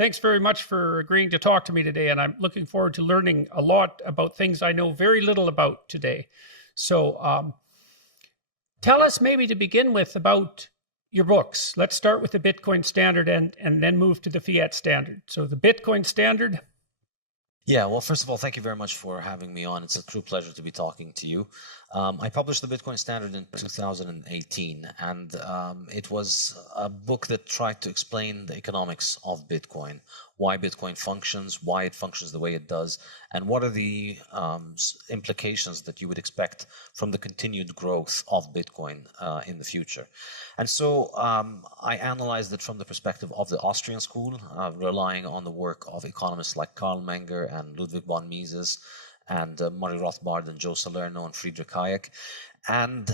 Thanks very much for agreeing to talk to me today. And I'm looking forward to learning a lot about things I know very little about today. So tell us maybe to begin with about your books. Let's start with the Bitcoin Standard and then move to the Fiat Standard. So the Bitcoin Standard. Yeah, well, first of all, thank you very much for having me on. It's a true pleasure to be talking to you. I published the Bitcoin Standard in 2018, and it was a book that tried to explain the economics of Bitcoin, why Bitcoin functions, why it functions the way it does, and what are the implications that you would expect from the continued growth of Bitcoin in the future. And so I analyzed it from the perspective of the Austrian school, relying on the work of economists like Karl Menger and Ludwig von Mises, and Murray Rothbard and Joe Salerno and Friedrich Hayek. And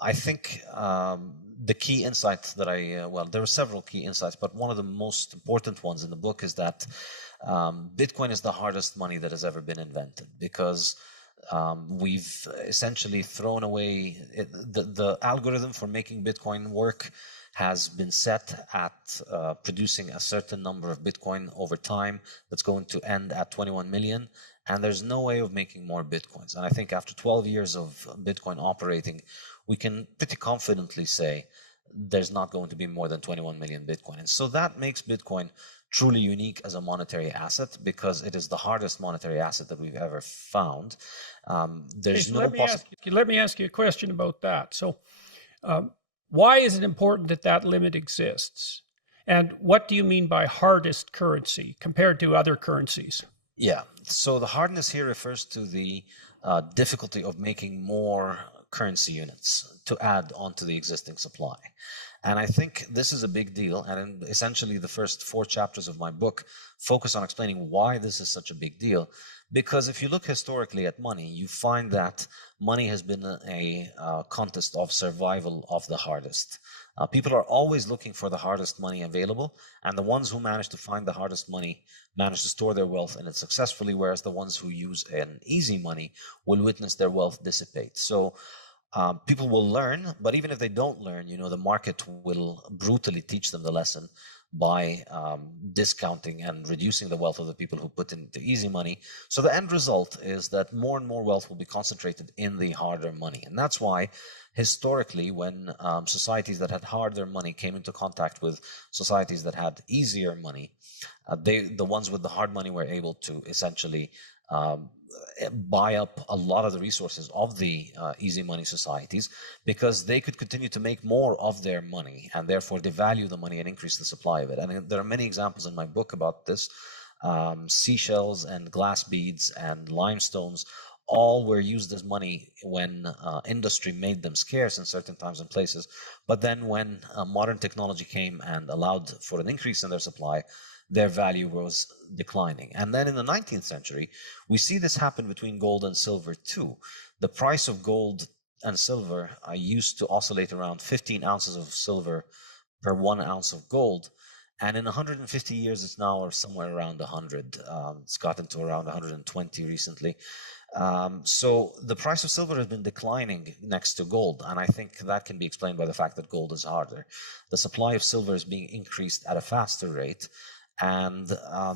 I think the key insight that well, there are several key insights, but one of the most important ones in the book is that Bitcoin is the hardest money that has ever been invented, because we've essentially thrown away the algorithm for making Bitcoin work has been set at producing a certain number of Bitcoin over time that's going to end at 21 million. And there's no way of making more Bitcoins. And I think after 12 years of Bitcoin operating, we can pretty confidently say there's not going to be more than 21 million Bitcoin. And so that makes Bitcoin truly unique as a monetary asset, because it is the hardest monetary asset that we've ever found. There's no possibility. Let me ask you a question about that. So why is it important that that limit exists? And what do you mean by hardest currency compared to other currencies? Yeah, so the hardness here refers to the difficulty of making more currency units to add onto the existing supply. And I think this is a big deal. And essentially the first 4 chapters of my book focus on explaining why this is such a big deal. Because if you look historically at money, you find that money has been a contest of survival of the hardest. People are always looking for the hardest money available, and the ones who manage to find the hardest money manage to store their wealth in it successfully, whereas the ones who use an easy money will witness their wealth dissipate. So people will learn, but even if they don't learn, the market will brutally teach them the lesson by discounting and reducing the wealth of the people who put into easy money. So the end result is that more and more wealth will be concentrated in the harder money. And that's why historically, when societies that had harder money came into contact with societies that had easier money, the ones with the hard money were able to essentially buy up a lot of the resources of the easy money societies, because they could continue to make more of their money and therefore devalue the money and increase the supply of it. And there are many examples in my book about this. Seashells and glass beads and limestones all were used as money when industry made them scarce in certain times and places. But then when modern technology came and allowed for an increase in their supply, their value was declining. And then in the 19th century, we see this happen between gold and silver too. The price of gold and silver used to oscillate around 15 ounces of silver per 1 ounce of gold. And in 150 years, it's now somewhere around 100. It's gotten to around 120 recently. So the price of silver has been declining next to gold, and I think that can be explained by the fact that gold is harder. The supply of silver is being increased at a faster rate, and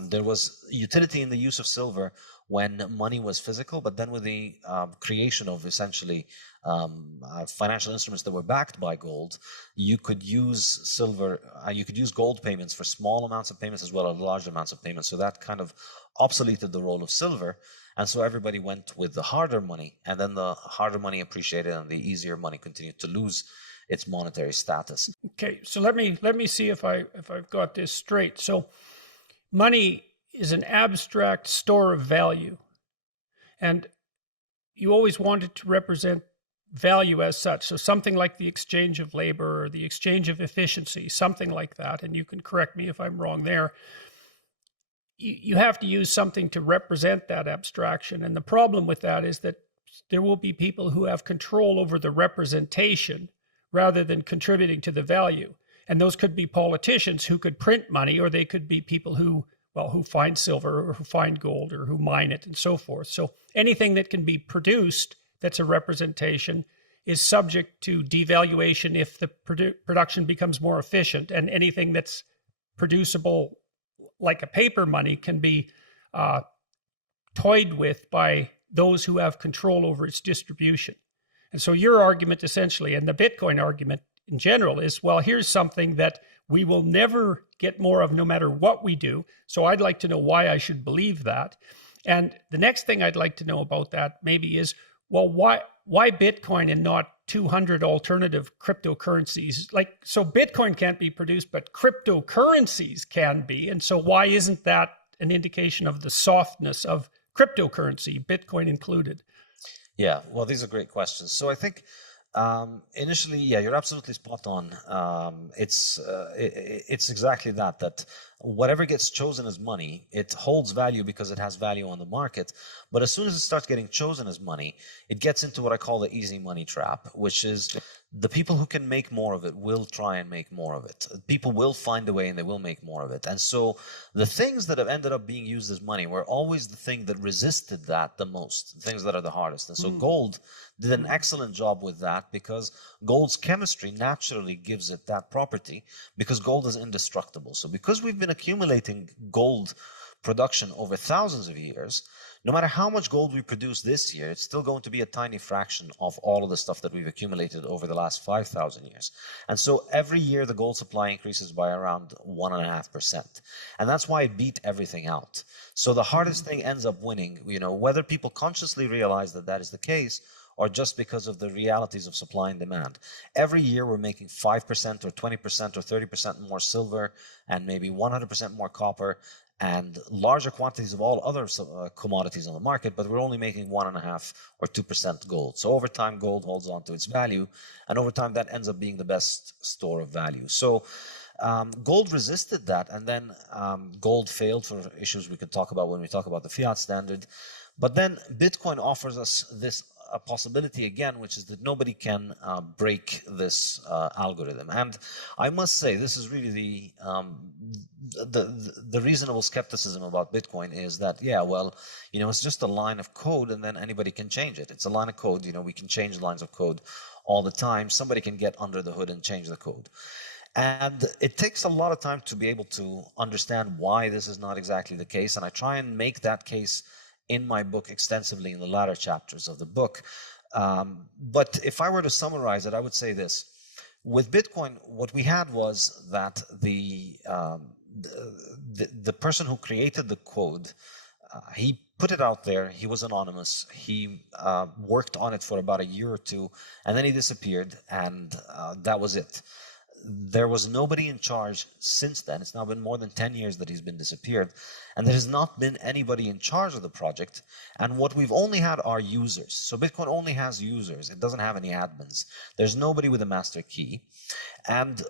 there was utility in the use of silver when money was physical, but then with the creation of essentially financial instruments that were backed by gold, you could use silver, you could use gold payments for small amounts of payments as well as large amounts of payments. So that kind of obsoleted the role of silver. And so everybody went with the harder money, and then the harder money appreciated and the easier money continued to lose its monetary status. Okay, so let me see if I've got this straight. So money is an abstract store of value, and you always wanted to represent value as such. So something like the exchange of labor or the exchange of efficiency, something like that. And you can correct me if I'm wrong there. You have to use something to represent that abstraction. And the problem with that is that there will be people who have control over the representation rather than contributing to the value. And those could be politicians who could print money, or they could be people who find silver or who find gold or who mine it and so forth. So anything that can be produced that's a representation is subject to devaluation if the production becomes more efficient, and anything that's producible like a paper money, can be toyed with by those who have control over its distribution. And so your argument essentially, and the Bitcoin argument in general, is, well, here's something that we will never get more of no matter what we do. So I'd like to know why I should believe that. And the next thing I'd like to know about that maybe is, well, why Bitcoin and not 200 alternative cryptocurrencies? Like, so Bitcoin can't be produced, but cryptocurrencies can be. And so why isn't that an indication of the softness of cryptocurrency, Bitcoin included? Yeah, well, these are great questions. So I think initially, yeah, you're absolutely spot on. It's exactly that whatever gets chosen as money, it holds value because it has value on the market. But as soon as it starts getting chosen as money, it gets into what I call the easy money trap, which is the people who can make more of it will try and make more of it. People will find a way and they will make more of it. And so the things that have ended up being used as money were always the thing that resisted that the most, the things that are the hardest. And so gold did an excellent job with that, because gold's chemistry naturally gives it that property, because gold is indestructible. So because we've been accumulating gold production over thousands of years, no matter how much gold we produce this year, it's still going to be a tiny fraction of all of the stuff that we've accumulated over the last 5,000 years. And so every year the gold supply increases by around 1.5%. And that's why it beat everything out. So the hardest thing ends up winning, whether people consciously realize that that is the case, or just because of the realities of supply and demand. Every year we're making 5% or 20% or 30% more silver, and maybe 100% more copper, and larger quantities of all other commodities on the market, but we're only making 1.5 or 2% gold. So over time, gold holds on to its value, and over time that ends up being the best store of value. So gold resisted that, and then gold failed for issues we could talk about when we talk about the fiat standard. But then Bitcoin offers us this a possibility again, which is that nobody can break this algorithm. And I must say, this is really the reasonable skepticism about Bitcoin is that, yeah, well, it's just a line of code and then anybody can change it. It's a line of code, we can change lines of code all the time. Somebody can get under the hood and change the code. And it takes a lot of time to be able to understand why this is not exactly the case. And I try and make that case in my book extensively in the latter chapters of the book. But if I were to summarize it, I would say this. With Bitcoin, what we had was that the person who created the code, he put it out there. He was anonymous. He worked on it for about a year or two, and then he disappeared, and that was it. There was nobody in charge since then. It's now been more than 10 years that he's been disappeared, and there has not been anybody in charge of the project. And what we've only had are users. So Bitcoin only has users. It doesn't have any admins. There's nobody with a master key. And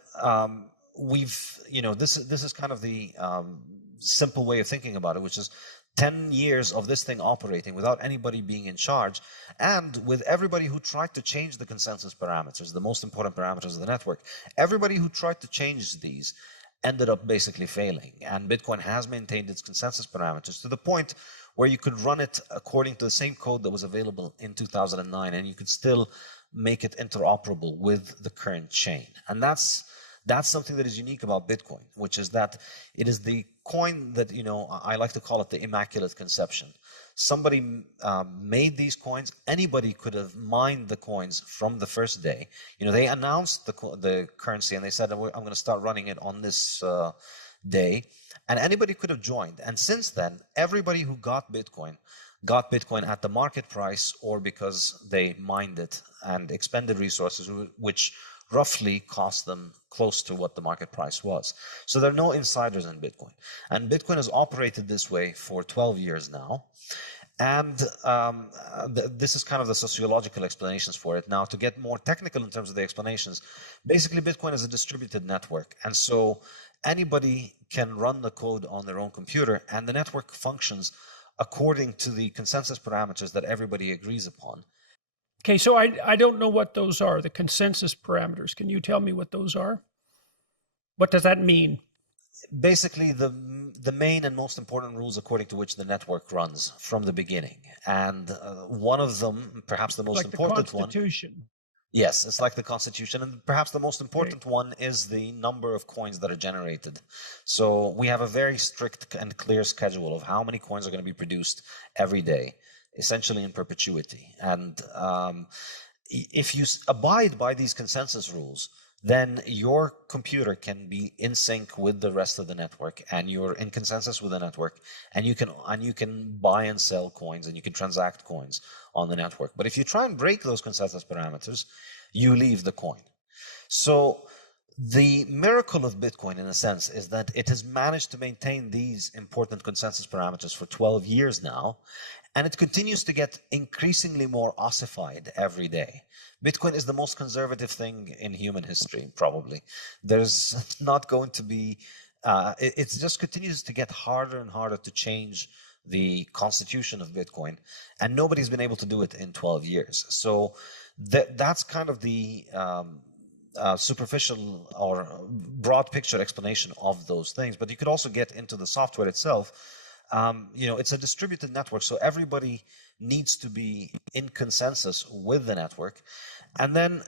this is kind of the simple way of thinking about it, which is 10 years of this thing operating without anybody being in charge, and with everybody who tried to change the consensus parameters, the most important parameters of the network, everybody who tried to change these ended up basically failing. And Bitcoin has maintained its consensus parameters to the point where you could run it according to the same code that was available in 2009, and you could still make it interoperable with the current chain. And that's something that is unique about Bitcoin, which is that it is the coin that, I like to call it the Immaculate Conception. Somebody made these coins. Anybody could have mined the coins from the first day. They announced the currency and they said, I'm going to start running it on this day. And anybody could have joined. And since then, everybody who got Bitcoin at the market price, or because they mined it and expended resources, which roughly cost them close to what the market price was. So there are no insiders in Bitcoin. And Bitcoin has operated this way for 12 years now. And this is kind of the sociological explanations for it. Now, to get more technical in terms of the explanations, basically Bitcoin is a distributed network. And so anybody can run the code on their own computer, and the network functions according to the consensus parameters that everybody agrees upon. Okay, so I don't know what those are, the consensus parameters. Can you tell me what those are? What does that mean? Basically, the main and most important rules according to which the network runs from the beginning. And one of them, perhaps the most important one. Constitution. Yes, it's like the Constitution. And perhaps the most important one is the number of coins that are generated. So we have a very strict and clear schedule of how many coins are going to be produced every day, essentially in perpetuity. And if you abide by these consensus rules, then your computer can be in sync with the rest of the network, and you're in consensus with the network, and you can buy and sell coins, and you can transact coins on the network. But if you try and break those consensus parameters, you leave the coin. So the miracle of Bitcoin, in a sense, is that it has managed to maintain these important consensus parameters for 12 years now, and it continues to get increasingly more ossified every day. Bitcoin is the most conservative thing in human history, probably. There's not going to be, it just continues to get harder and harder to change the constitution of Bitcoin, and nobody's been able to do it in 12 years. So that's kind of the superficial or broad picture explanation of those things. But you could also get into the software itself. It's a distributed network, so everybody needs to be in consensus with the network. And then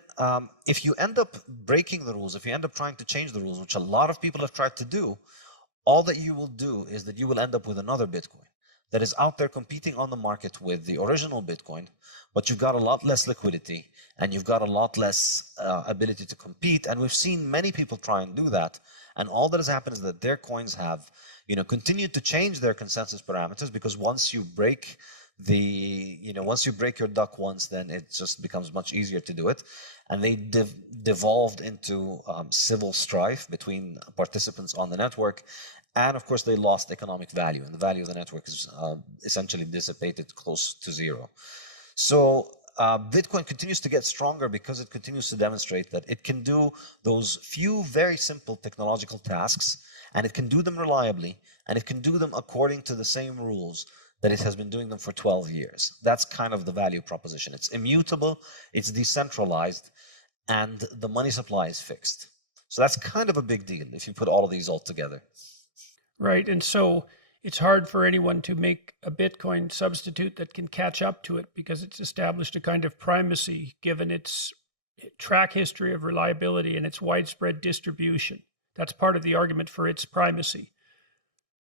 if you end up breaking the rules, if you end up trying to change the rules, which a lot of people have tried to do, all that you will do is that you will end up with another Bitcoin that is out there competing on the market with the original Bitcoin, but you've got a lot less liquidity and you've got a lot less ability to compete. And we've seen many people try and do that. And all that has happened is that their coins have continued to change their consensus parameters, because once you break your duck once, then it just becomes much easier to do it. And they devolved into civil strife between participants on the network. And of course, they lost economic value, and the value of the network is essentially dissipated close to zero. So Bitcoin continues to get stronger because it continues to demonstrate that it can do those few very simple technological tasks, and it can do them reliably, and it can do them according to the same rules that it has been doing them for 12 years. That's kind of the value proposition. It's immutable, it's decentralized, and the money supply is fixed. So that's kind of a big deal if you put all of these all together. Right. And so it's hard for anyone to make a Bitcoin substitute that can catch up to it, because it's established a kind of primacy given its track history of reliability and its widespread distribution. That's part of the argument for its primacy.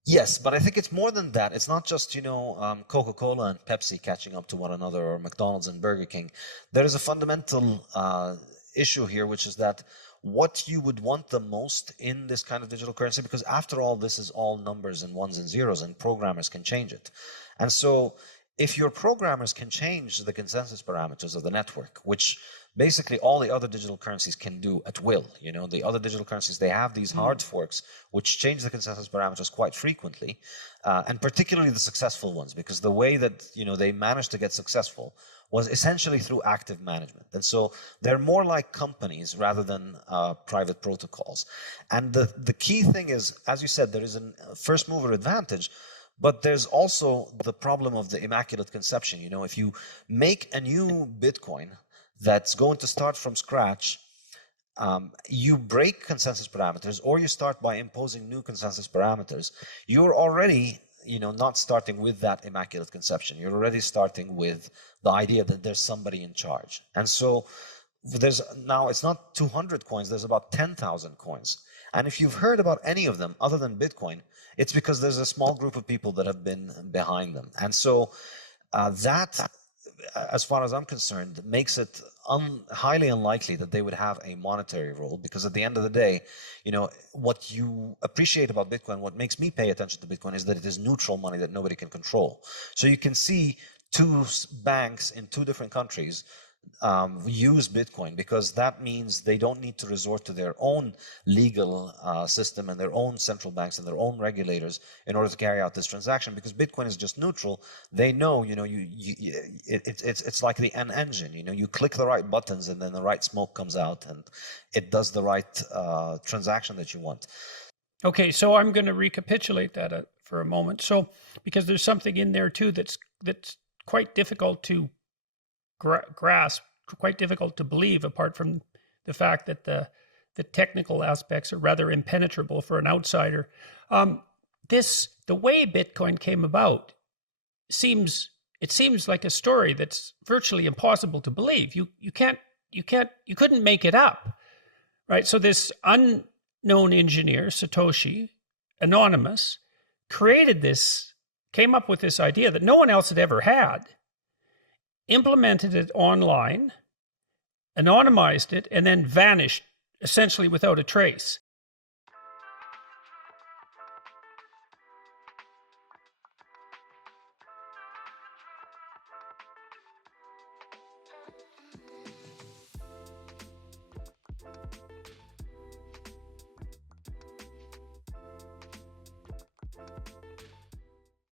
Yes, but I think it's more than that. It's not just, Coca-Cola and Pepsi catching up to one another, or McDonald's and Burger King. There is a fundamental issue here, which is that what you would want the most in this kind of digital currency, because after all, this is all numbers and ones and zeros, and programmers can change it. And so if your programmers can change the consensus parameters of the network, which basically all the other digital currencies can do at will, the other digital currencies, they have these hard forks which change the consensus parameters quite frequently, and particularly the successful ones, because the way that they managed to get successful was essentially through active management. And so they're more like companies rather than private protocols. And the key thing is, as you said, there is a first mover advantage, but there's also the problem of the immaculate conception. If you make a new Bitcoin that's going to start from scratch, you break consensus parameters, or you start by imposing new consensus parameters, you're already not starting with that immaculate conception. You're already starting with the idea that there's somebody in charge. And so now it's not 200 coins, there's about 10,000 coins. And if you've heard about any of them other than Bitcoin, it's because there's a small group of people that have been behind them. And so that, as far as I'm concerned, makes it highly unlikely that they would have a monetary role, because at the end of the day, what you appreciate about Bitcoin, what makes me pay attention to Bitcoin, is that it is neutral money that nobody can control. So you can see two banks in two different countries use Bitcoin, because that means they don't need to resort to their own legal system and their own central banks and their own regulators in order to carry out this transaction, because Bitcoin is just neutral. They know, it's like the N engine. You click the right buttons and then the right smoke comes out and it does the right transaction that you want. Okay, so I'm going to recapitulate that for a moment. So, because there's something in there too that's quite difficult to grasp, quite difficult to believe, apart from the fact that the technical aspects are rather impenetrable for an outsider. The way Bitcoin came about seems like a story that's virtually impossible to believe. You can't couldn't make it up, right? So this unknown engineer, Satoshi, anonymous, came up with this idea that no one else had ever had, implemented it online, anonymized it, and then vanished essentially without a trace.